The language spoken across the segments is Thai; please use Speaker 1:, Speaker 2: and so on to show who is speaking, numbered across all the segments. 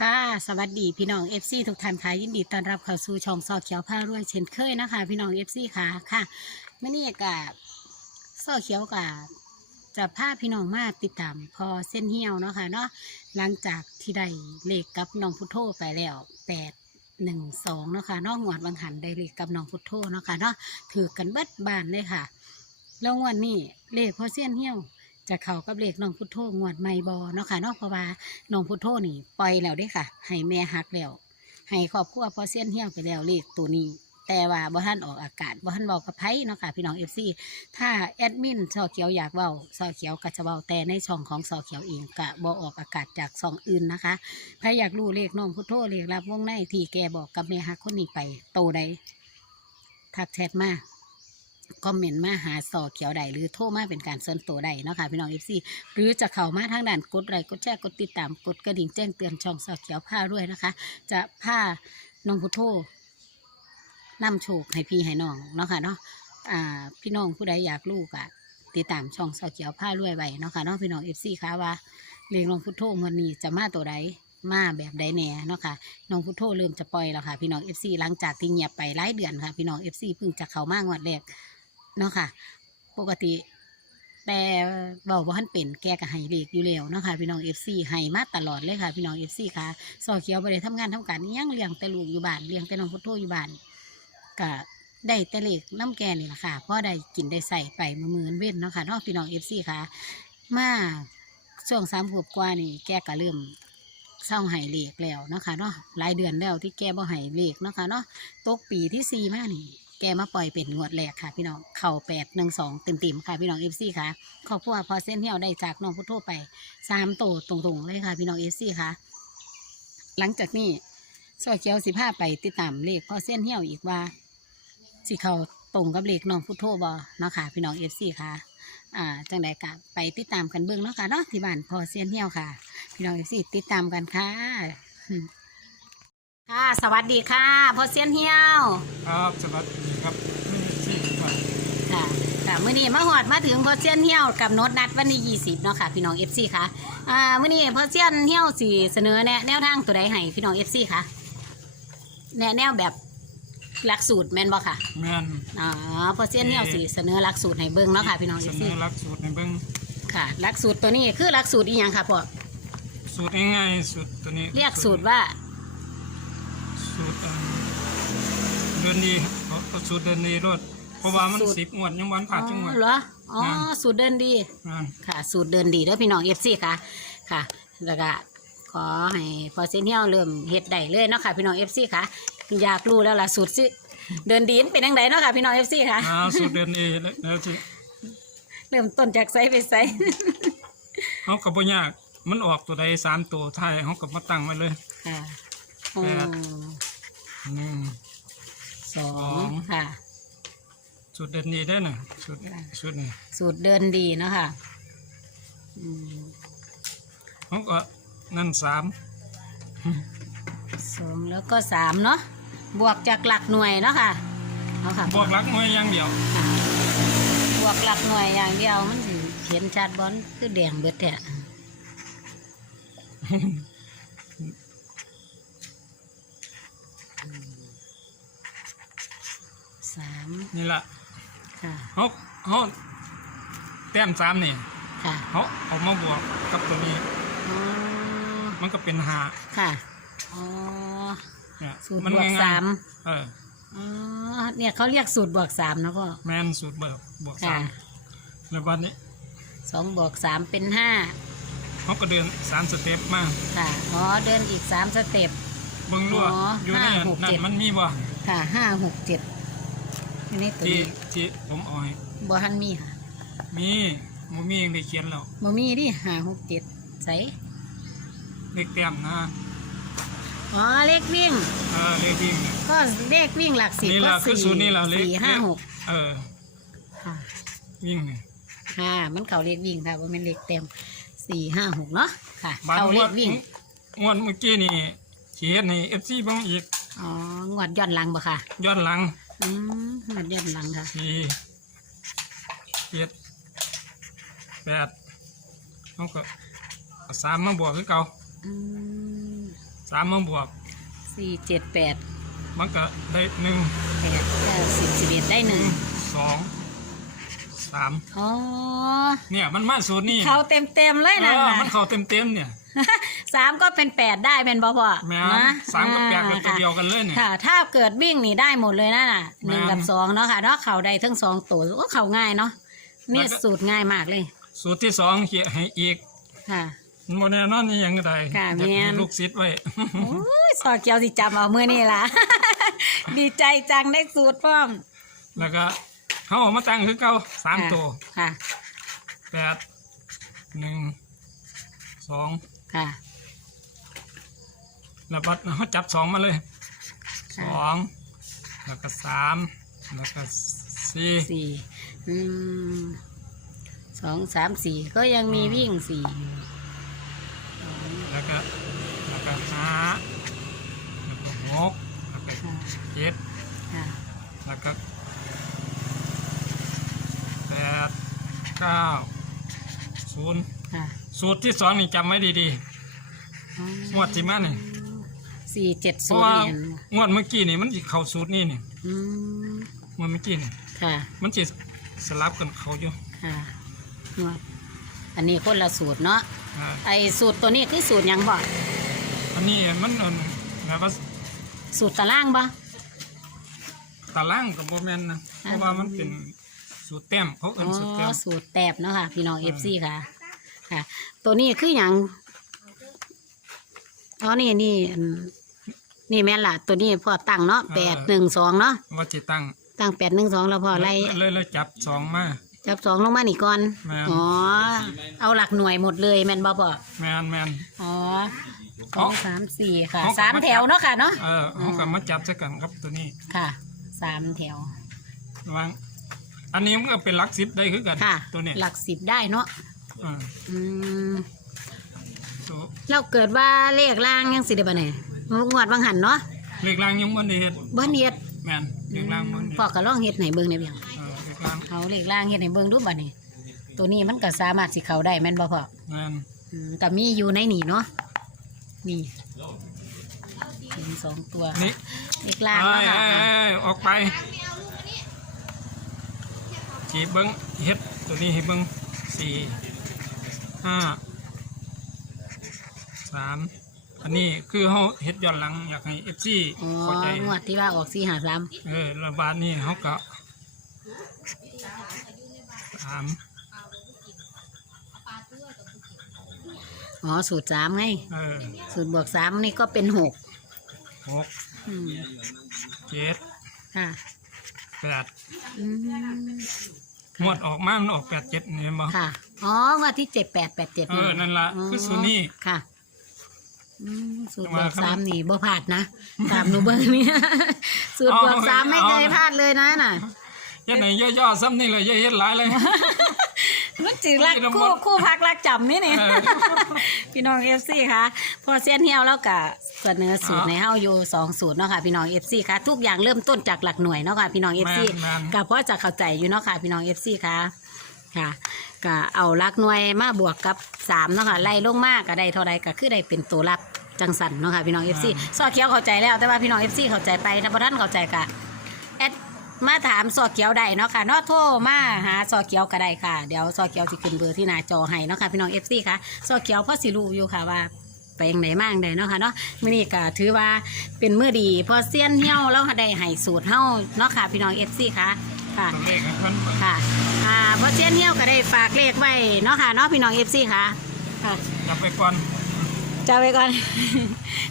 Speaker 1: ค่ะสวัสดีพี่น้อง FC ทุกท่านค่ะยินดีต้อนรับเข้าสู่ช่องซอเขียวผ้ารวยเช่นเคยนะคะ พี่น้อง FC ค่ะค่ะเมื่อนี้กับซอเขียวกับจะพาพี่น้องมาติดตามพอเส้นเหี่ยวเนาะค่ะเนาะหลังจากที่ได้เลขกับน้องพุทโธไปแล้วแปดหนึ่งสองเนาะค่ะเนอกงวดบางหันได้เลขกับน้องพุทโธเนาะค่ะเนาะถือกันเบิดบานเลยค่ะ แล้วงวดนี้เลขพอเส้นเหี่ยว จะเข้ากับเลขน้องพุทโธงวดไม่บอเนาะค่ะเนาะเพราะว่าน้องพุทโธนี่ปล่อยแล้วด้ค่ะให้แม่ฮักแล้วให้ครอบครัวพอเสี้ยนเหี้ยวไปแล้วเลขตัวนี้ แต่ว่าบ่ท่านออกอากาศบ่ท่านบอกกับไผเนาะค่ะพี่น้องเอฟซีถ้าแอดมินซอเขียวอยากเว้าซอเขียวก็จะเว้าแต่ในช่องของซอเขียวเองก็บ่ออกอากาศจากช่องอื่นนะคะใครอยากรู้เลขน้องพุทโธเลขรับวงในที่แกบอกกับแม่ฮักคนนี้ไปโตใดทักแชทมา คอมเมนต์มาหาสอเขียวใดหรือโทรมาเป็นการส่วนตัวใดเนาะค่ะพี่น้องเอฟซีหรือจะเข้ามาทางด้านกดไลค์กดแชร์กดติดตามกดกระดิ่งแจ้งเตือนช่องสอเขียวผ้าด้วยนะคะ จะผ้าน้องพุทโธนำโชคให้พี่ให้น้องเนาะค่ะเนาะอ่าพี่น้องผู้ใดอยากรู้ก็ติดตามช่องสอเขียวผ้าด้วยไว้เนาะค่ะเนาะพี่น้องเอฟซีคะว่าเรียงน้องพุทโธวันนี้จะมาตัวใดมาแบบใดแน่เนาะค่ะน้องพุทโธเริ่มจะปล่อยแล้วค่ะพี่น้องเอฟซีหลังจากที่เงียบไปหลายเดือนค่ะพี่น้องเอฟซีเพิ่งจะเข้ามางวดแรก เนาะค่ะ ปกติ แต่เบาว่าท่านเป็นแกก็ให้เลขอยู่แล้วเนาะค่ะพี่น้องเอฟซีให้มาตลอดเลยค่ะ พี่น้องเอฟซีค่ะซอเขียวไปได้ทำงานทำการอิหยังเลี้ยงแต่ลูกอยู่บ้านเลี้ยงแต่น้องพุทโธอยู่บ้านก็ได้แต่เลขน้ำแกนี่แหละค่ะเพราะได้กินได้ใส่ไปมือมือเว้นเนาะค่ะเนาะพี่น้องเอฟซีค่ะ มาช่วงสามขวบกว่านี่แกก็เริ่มเศร้าให้เลขแล้วเนาะค่ะเนาะหลายเดือนแล้วที่แกบ่ให้เลขเนาะค่ะเนาะตกปีที่สี่มานี่ กมาปล่อยเป็นงวดแรกค่ะพี่น้อง เข่าแปดหนึ่งสองเต็มๆค่ะพี่น้องเอฟซีค่ะขอบคุณพอเส้นเที่ยวได้จากน้องพุทโธไปสามโตตรงๆเลยค่ะพี่น้องเอฟซีค่ะ หลังจากนี้ซอยเขียวสิบห้าไปติดตามเลขพอเส้นเที่ยวอีกว่าสิเขาตรงกับเลขน้องพุทโธบอเนาะค่ะพี่น้องเอฟซีค่ะอ่าจังใดกะไปติดตามกันเบื้องเนาะค่ะเนาะที่บ้านพอเส้นเที่ยวค่ะ พี่น้องเอฟซีติดตามกันค่ะ ค่ะ สวัสดีค่ะพอเส้นเที่ยว
Speaker 2: ครับสวัสดีครับไม่ใช่ครับ
Speaker 1: ค่ะค่ะมื้อนี้มาหอดมาถึงพอเซียนเฮี้ยวกับโน้ตนัดวันที่20เนาะค่ะพี่น้อง FC ค่ะอ่ามื้อนี้พอเซียนเฮี้ยวสิเสนอแนะแนวทางตัวใดให้พี่น้อง FC ค่ะแนะแนวแบบหลักสูตรแม่นบ่ค่ะ
Speaker 2: แม่น
Speaker 1: อ๋อพอเซียนเฮี้ยวสิเสนอหลักสูตรให้เบิ่งเนาะค่ะพี่น้อง
Speaker 2: เส
Speaker 1: FC
Speaker 2: นอหลักสูตรในเบื้อง
Speaker 1: ค่ะหลักสูตรตัวนี้คือหลักสูตรอีหยังค่ะพ่อ
Speaker 2: สูตรง่ายๆสูตรตัวนี้
Speaker 1: เรียกสูตรว่า
Speaker 2: สูตรเอ่อเดินดีเขาเขาสูตรเดินดีรถเพราะว่ามัน
Speaker 1: สูตร
Speaker 2: สิบงวดยังวันผ่านจังหวัด
Speaker 1: อ๋อเหรออ๋อ
Speaker 2: นั่น
Speaker 1: สูตรเดินดี
Speaker 2: นั่น
Speaker 1: ค่ะ สูตรเดินดีเด้อพี่น้องเอฟซีค่ะ ค่ะ แล้วก็ขอให้พอเซนเฮียวเริ่มเฮ็ดได้เลยเนาะค่ะ พี่น้องเอฟซีค่ะ อยากรู้แล้วล่ะสูตรสิเดินดีมันเป็นยังไงเนาะค่ะพี่น้องเอฟซีค่ะ
Speaker 2: อ่าสูตรเดินดีแล้วแล้วที่
Speaker 1: เริ่มต้นจากไซไปไซ
Speaker 2: เขาก็บ่ยาก มันออกตัวใดสามตัวไทายเขาก็มาตั้งไว้เลย
Speaker 1: ค่ะอ๋อ
Speaker 2: แปดหนึ่ง
Speaker 1: สอ
Speaker 2: สอง ง
Speaker 1: ค่ะ
Speaker 2: สูตรเดินดีได้น่ะสูตรสูตรนี้
Speaker 1: สูตรเดินดีเนาะค่ะอืม
Speaker 2: เขาก็นั่นสาม
Speaker 1: สองแล้วก็สามเนาะบวกจากหลักหน่วยเนาะค่ะเอาค่ะ
Speaker 2: บวกหลักหน่วยอย่างเดียว
Speaker 1: ค่ะบวกหลักหน่วยอย่างเดียวมันสิเขียนชัดบอลคือแดงเบิดแท้ สาม
Speaker 2: นี่ละ
Speaker 1: ค่ะ
Speaker 2: เขาเขาแต้มสามนี่
Speaker 1: ค่ะ
Speaker 2: เขาเอามาบวกกับตัวนี้
Speaker 1: อ๋อ
Speaker 2: มันก็เป็นหา
Speaker 1: ค่ะอ๋อ
Speaker 2: เนี่ย
Speaker 1: สูตร
Speaker 2: มัน
Speaker 1: บวก
Speaker 2: ง่ายๆ
Speaker 1: สาม
Speaker 2: เออ
Speaker 1: อ๋อเนี่ยเขาเรียกสูตรบวกสามนะพ่อ
Speaker 2: แมนสูตรเบิกบวก
Speaker 1: ค่ะ
Speaker 2: สามในวันนี้
Speaker 1: สองบวกสามเป็นห้า
Speaker 2: เขาก็เดินสามสเต็ปมา
Speaker 1: ค่ะอ๋อเดินอีกสามสเต็ป
Speaker 2: เบิ้งรั่ว
Speaker 1: อ๋อ
Speaker 2: อยู่ใน
Speaker 1: ห้าหก
Speaker 2: นั่
Speaker 1: เจ็
Speaker 2: น
Speaker 1: ด
Speaker 2: มันมีบ่
Speaker 1: ค่ะห้าหกเจ็ด อันนี้ตัว
Speaker 2: ที่
Speaker 1: นี้
Speaker 2: ที่ผมเอาให้
Speaker 1: บ่ทันมีค่ะ
Speaker 2: มีมูมียังได้เขียนแล้ว
Speaker 1: บ่มีดิห้าหกเจ็ดใส่
Speaker 2: เลขแต้มนะ
Speaker 1: อ๋อเลขวิ่ง
Speaker 2: เออเลขวิ่งเนี่ย
Speaker 1: ก็เลขวิ่งหลักสิบ
Speaker 2: นี่
Speaker 1: ก็
Speaker 2: ล่ะคือ
Speaker 1: สี่
Speaker 2: สูตรนี่ล่ะเลข
Speaker 1: สี่ห้าหก
Speaker 2: เออ
Speaker 1: ค่ะ
Speaker 2: วิ่งเนี่ย
Speaker 1: ค่ะมันเก่าเลขวิ่งค่ะว่ามันเลขเต็มสี่ห้าหกเนาะค่ะ
Speaker 2: บาง
Speaker 1: เก่างเล
Speaker 2: วด
Speaker 1: ขวิ่ง
Speaker 2: งวดเมื่อกี้นี่เขียนในเอฟซีบ้างอีก
Speaker 1: อ๋องวดย้อนหลังบ่ค่ะ
Speaker 2: ย้อนหลัง
Speaker 1: อืมงวดย้อนหลังค่ะ
Speaker 2: สี่เจ็ดแปดเขาก็เอาสามมาบวกคือเก่า
Speaker 1: อืม
Speaker 2: สสามมาบวก
Speaker 1: สี่เจ็ดแปด
Speaker 2: มันก็ได้หนึ่ง
Speaker 1: แปดเก้าสิบสิบเอ็ดได้หนึ่ง
Speaker 2: สองสาม
Speaker 1: อ๋อ
Speaker 2: เนี่ยมันมาสูตรนี่
Speaker 1: เขาเต็มเต็มๆเลย
Speaker 2: เอ
Speaker 1: นะ
Speaker 2: อมันเข้าเต็มเต็มๆเนี่ย
Speaker 1: สามก็เป็นแปดได้เป็นบ่พ่อ
Speaker 2: แม่
Speaker 1: นะ
Speaker 2: สามกับแปดก็ตัว
Speaker 1: อ่า
Speaker 2: เดียวกันเลยเนี่ย
Speaker 1: ค่ะ ถ้าเกิดวิ่งนี่ได้หมดเลยนะน่ะหนึ่ง
Speaker 2: แม่น
Speaker 1: กับสองเนาะค่ะเนาะเขาได้ทั้งสองตัวก็เขาง่ายเนาะนี่
Speaker 2: แล้วก็
Speaker 1: สูตรง่ายมากเลย
Speaker 2: สูตรที่สองเขียนให้อีก
Speaker 1: ค่ะ
Speaker 2: โมเนนอนนี่ยังไง
Speaker 1: ค่ะ
Speaker 2: อยาก
Speaker 1: แม่
Speaker 2: ให้
Speaker 1: น
Speaker 2: ลูกศิษย์ไว้
Speaker 1: โอ้ยสอเกียวสิจำเอามือนี่ล่ะ ดีใจจังได้สูตรพร้อม
Speaker 2: แล้วก็เขาเอามาตั้งคือเก่าสาม
Speaker 1: ค่ะ
Speaker 2: ตัว
Speaker 1: ค่ะ
Speaker 2: แปดหนึ่งสอง
Speaker 1: ค่ะ
Speaker 2: แล้วบัดเขาจับสองมาเลยส
Speaker 1: ค่ะ
Speaker 2: องแล้วก็สามแล้วก็สี่
Speaker 1: สี่อืมสองสามสี่ก็ยังมีวิ่งสี่อยู่
Speaker 2: แล้วก็แล้วก็ห้าแล้วก็หกแล้วก็
Speaker 1: ค่ะ
Speaker 2: เจ็ด
Speaker 1: ค่ะ
Speaker 2: แล้วก็แปดเก้าศูนย์
Speaker 1: ค่ะ
Speaker 2: สูตรที่สองนี่จำไว้ดี
Speaker 1: อ๋อ
Speaker 2: ๆงวดที่มานี่
Speaker 1: สี่เจ็ด
Speaker 2: เพ
Speaker 1: ศู
Speaker 2: ราะ
Speaker 1: น
Speaker 2: ว่า
Speaker 1: ย์เนี่ย
Speaker 2: งวดเมื่อกี้นี่มันสิเข้าสูตรนี่นี่
Speaker 1: อืม
Speaker 2: งวดเมื่อกี้นี่
Speaker 1: ค่ะ
Speaker 2: มันจะสลับกันเขาอยู่
Speaker 1: ค่ะนวดอันนี้คนละสูตรเนาะ
Speaker 2: อ่า
Speaker 1: ไอสูตรตัวนี้คือสูตรหยังบ่
Speaker 2: อันนี้มันเอิ่นแบบว่า
Speaker 1: สูตรตารางบ่
Speaker 2: ตารางกับโบแมนนะเพราะว่ามันเป็นสูตรแต้มเขา
Speaker 1: อ๋
Speaker 2: เอิ่นสูตรแต้
Speaker 1: อ
Speaker 2: ม
Speaker 1: สูตรแตบเนาะค่ะ พี่น้องเอ
Speaker 2: อื
Speaker 1: ฟ
Speaker 2: ม
Speaker 1: ซีค่ะ ค่ะ ตัวนี้คือหยังอ๋อนี่นี่อันนี่แม่นล่ะ ตัวนี้พ่อตั้งเนาะแปดหนึ่งสองเนาะ
Speaker 2: ว่าจะตั้ง
Speaker 1: ตั้งแปดหนึ่งสองแล้วพ่อไล่
Speaker 2: เลยเลยจับสองมา
Speaker 1: จับสองลงมานี่ก่อน
Speaker 2: แม่น
Speaker 1: อ๋อ เอาหลักหน่วยหมดเลยแม่นบ่พ่อ
Speaker 2: แมนแมน
Speaker 1: อ๋อส
Speaker 2: อ๋
Speaker 1: อ
Speaker 2: อ
Speaker 1: งสามสี่ค่ะ
Speaker 2: อ๋อ
Speaker 1: สามแถวเนาะค่ะเนาะ
Speaker 2: เออเขากับมาจับซะกันครับตัวนี้
Speaker 1: ค่ะ สามแถว
Speaker 2: วางอันนี้มันก็เป็นหลักสิบได้คือกัน
Speaker 1: ค่ะ
Speaker 2: ตัวเนี้ย
Speaker 1: หลักสิบได้เนาะ
Speaker 2: อ่า
Speaker 1: อืม
Speaker 2: ตัว
Speaker 1: เราเกิดว่าเลขล่างยังสิได้บ่เนี่ยงวดบางหันเนาะ
Speaker 2: เลขล่างยังมันได้เฮ็ด
Speaker 1: บ่เฮ็ด
Speaker 2: แมนเลขล่างมันได้
Speaker 1: พ่อก็ลองเฮ็ดให้เบิ่งได้เพียง
Speaker 2: เออเลขล่าง
Speaker 1: เอาเลขล่างเฮ็ดให้เบิ่งดูบัดนี้ ตัวนี้มันก็สามารถสิเข้าได้แม่นบ่พ่อ
Speaker 2: แมน
Speaker 1: อืมก็มีอยู่ในนี่เนาะนี่เห็นสองตัว
Speaker 2: นี่
Speaker 1: เลขล่าง
Speaker 2: เอ้
Speaker 1: เนาะ
Speaker 2: ย
Speaker 1: ค่ะ
Speaker 2: เอ้ยเอ้ยออกไปจีบเบิ้งเฮ็ดตัวนี้ให้เบิ้งสี่ ห้าสามอันนี้คือเขาเฮ็ดย้อนหลังอยากให้เอฟซี
Speaker 1: อ๋อ
Speaker 2: เข้าใจ
Speaker 1: งวดที่ว่าออก453
Speaker 2: เออระบาดนี่เขาก็สาม
Speaker 1: อ๋อสูตรสามไง
Speaker 2: เออ
Speaker 1: สูตรบวกสามนี่ก็เป็นหก
Speaker 2: หก
Speaker 1: อืม
Speaker 2: เจ็ด
Speaker 1: ค่ะ
Speaker 2: แปด
Speaker 1: อืม
Speaker 2: งวดออกมามันออกแปดเจ็ดนี่เห็นบ่
Speaker 1: ค่ะ อ๋องวดที่เจ็ดแปดแปดเจ็ด
Speaker 2: เออนั่นล่ะคือสูตรนี้
Speaker 1: ค่ะอืมสูตรบ
Speaker 2: ว่าว
Speaker 1: ก
Speaker 2: ครับ
Speaker 1: สามนี่บ่พลาดนะตามหนูเบิ้งนี่สูตรบวกสามไม่เคยพลาดเลยนะน่ะ
Speaker 2: เฮ็ดไหนย่อๆซ้ำนี่เลยอย่าเฮ็ดหลายเลย
Speaker 1: มันจืรัก
Speaker 2: มัน
Speaker 1: คู่คู่พักรักจำนี่นี่
Speaker 2: เออ
Speaker 1: พี่น้องเอฟซีค่ะพอเซียนเฮียวแล้วก็เสนอสูตร
Speaker 2: อ๋อ
Speaker 1: ในเฮาอยู่สองสูตรเนาะค่ะพี่น้องเอฟซีค่ะทุกอย่างเริ่มต้นจากหลักหน่วยเนาะค่ะพี่น้องเอฟซี
Speaker 2: แม่นๆ
Speaker 1: ก็เพราะจะเข้าใจอยู่เนาะค่ะพี่น้องเอฟซีค่ะ ค่ะก็เอาหลักหน่วยมาบวกกับสามเนาะค่ะไล่ลงมากก็ได้เท่าใดก็คือได้เป็นตัวรับจังสันเนาะค่ะพี่น้องเอฟซีซอเขียวเข้าใจแล้วแต่ว่าพี่น้องเอฟซีเข้าใจไปถ้าบ่ท่านเข้าใจก็แอดมาถามซอเขียวได้เนาะค่ะเนาะโทรมาหาซอเขียวก็ได้ค่ะเดี๋ยวซอเขียวสิขึ้นเบอร์ที่หน้าจอให้เนาะค่ะพี่น้องเอฟซีค่ะซอเขียวพ่อสิรู้อยู่ค่ะว่าไปยังไหนมากได้เนาะค่ะเนาะมื้อนี้ก็ถือว่าเป็นมื้อดีเพอเซียนเหี่ยวแล้วได้ให้สูตรเฮาเนาะค่ะพี่น้องเอฟซีค่ะ ค่ะ
Speaker 2: ตัวเลขให้เพิ่นเบิ่ง
Speaker 1: ค่ะ อ่าเพอเซียนเหี่ยวก็ได้ฝากเลขไว้เนาะค่ะเนาะพี่น้องเอฟซีค่ะ ค่ะ
Speaker 2: จับไปก่อน
Speaker 1: จะไปก่อน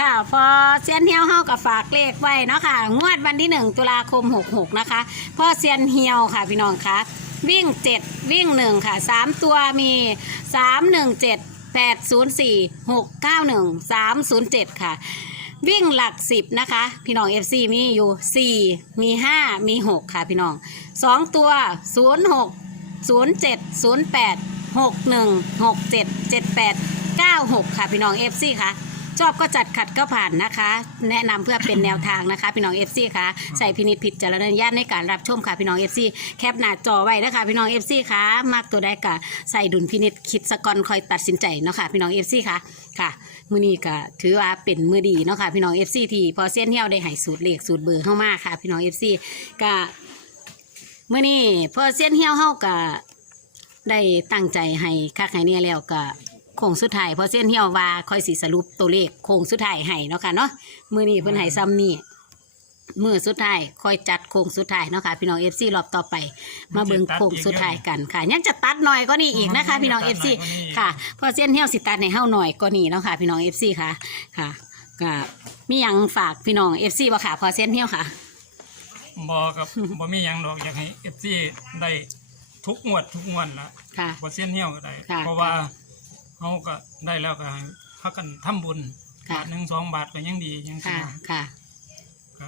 Speaker 1: ค่ะ พอเซียนเฮียวเฮากับฝากเลขไว้เนาะค่ะ งวดวันที่หนึ่งตุลาคมหกหกนะคะ พ่อเซียนเฮียวค่ะพี่น้องคะวิ่งเจ็ดวิ่งหนึ่งค่ะสามตัวมีสามหนึ่งเจ็ดแปดศูนย์สี่หกเก้าหนึ่งสามศูนย์เจ็ดค่ะ วิ่งหลักสิบนะคะ พี่น้องเอฟซีมีอยู่สี่มีห้ามีหกค่ะพี่น้องสองตัวศูนย์หกศูนย์เจ็ดศูนย์แปดหกหนึ่งหกเจ็ดเจ็ดแปดเก้าหกค่ะพี่น้องเอฟซีค่ะชอบก็จัดขัดก็ผ่านนะคะ แนะนำเพื่อเป็นแนวทางนะคะ พี่น้องเอฟซีค่ะใส่พินิจพิจารณญาณในการรับชมค่ะพี่น้องเอฟซีแคปหน้าจอไว้นะคะพี่น้องเอฟซีค่ะมากตัวได้กะใส่ดุลพินิจคิดสกอนคอยตัดสินใจเนาะค่ะพี่น้องเอฟซีค่ะ ค่ะ มือนี้ก็ถือว่าเป็นมือดีเนาะค่ะ พี่น้อง FC ที่พอเส้นเที่ยวได้หายสูตรเลขสูตรเบอร์เข้ามาค่ะ พี่น้อง FC ก็มื่อนี้พอเส้นเที่ยวเข้าก็ได้ตั้งใจให้คักให้เนี่ยแล้วก็โค้งสุดท้ายพอเส้นเที่ยวว่าค่อยสิสรุปตัวเลขโค้งสุดท้ายให้เนาะค่ะเนาะมือนี้เพิ่นให้ซ้ำนี่ มื้อสุดท้ายค่อยจัดโค้งสุดท้ายเนาะค่ะพี่น้อง FC รอบต่อไปมาเบิ่งโค้งสุดท้ายกันค่ะ ยังจะตัดหน่อยก็นี่อีกนะคะ พี่น้อง FC ค่ะเพอเส้นเฮียวสิตัดในเฮาหน่อยก็นี่เนาะค่ะพี่น้อง FC ค่ะค่ะก็มีหยังฝากพี่น้อง FC บ่ค่ะพอเส้นเฮียวค่ะ
Speaker 2: บอกับบ่มีหยังดอกอยากให้เอฟซีได้ทุกงวดทุกงวดละ
Speaker 1: ค่ะ
Speaker 2: บ่เส้นเหี่ยวก็ได้
Speaker 1: ค่ะ
Speaker 2: เพราะว่าเขาก็ได้แล้วก็ให้พักกันทำบุญ
Speaker 1: ค่ะ
Speaker 2: บาทหนึ่งสองบาทก็ยังดียังสิ
Speaker 1: ค่ะค่ะ
Speaker 2: ก็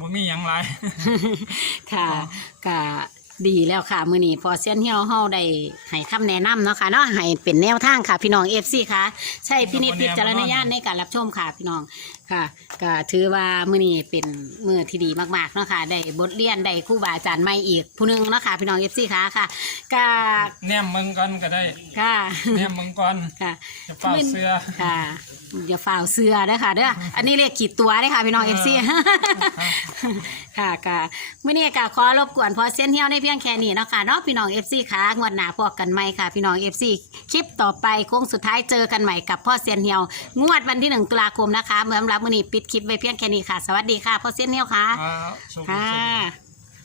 Speaker 2: บ่มีหยังหลาย
Speaker 1: ค่ะก็ดีแล้วค่ะ มื้อนี้พอเซียนเฮียวเฮาได้ให้คำแนะนำเนาะค่ะเนาะให้เป็นแนวทางค่ะ พี่น้อง FC ค่ะ ใช่พินิจพิจารณญาณในการรับชมค่ะพี่น้อง ค่ะก็ถือว่ามื้อนี้เป็นมื้อที่ดีมากๆเนาะค่ะได้บทเรียนได้ครูบาอาจารย์ใหม่อีกผู้หนึงเนาะค่ะพี่น้อง FC ค่ะค่ะก็
Speaker 2: แนมมึงก่อนก็ได้
Speaker 1: ค่ะ
Speaker 2: แนมมึงก่อน
Speaker 1: ค่ะ
Speaker 2: จะเฝ้าเสื้อ
Speaker 1: ค่ะอย่าฝ่าวเสื้อเด้อค่ะเด้ออันนี้เรียกขีดตัวเด้อค่ะพี่น้อง
Speaker 2: เอ
Speaker 1: เอ
Speaker 2: อ
Speaker 1: ฟซีค่ะค่ะมื้อนี้ก็ขอรบกวนพอเส้นเฮียวในเพียงแค่นี้เนาะค่ะเนาะพี่น้อง FC ค่ะงวดหน้าพบกันใหม่ค่ะ พี่น้อง FC คลิปต่อไปโค้งสุดท้ายเจอกันใหม่กับพ่อเซียนเฮียว งวดวันที่1ตุลาคมนะคะเมื่อรับมื้อนี้ปิดคลิปไว้เพียงแค่นี้ค่ะ สวัสดีค่ะพ่อเซียนเฮียวค่ะ
Speaker 2: อ่าโชคดี
Speaker 1: ค่ะ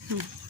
Speaker 2: โชคดี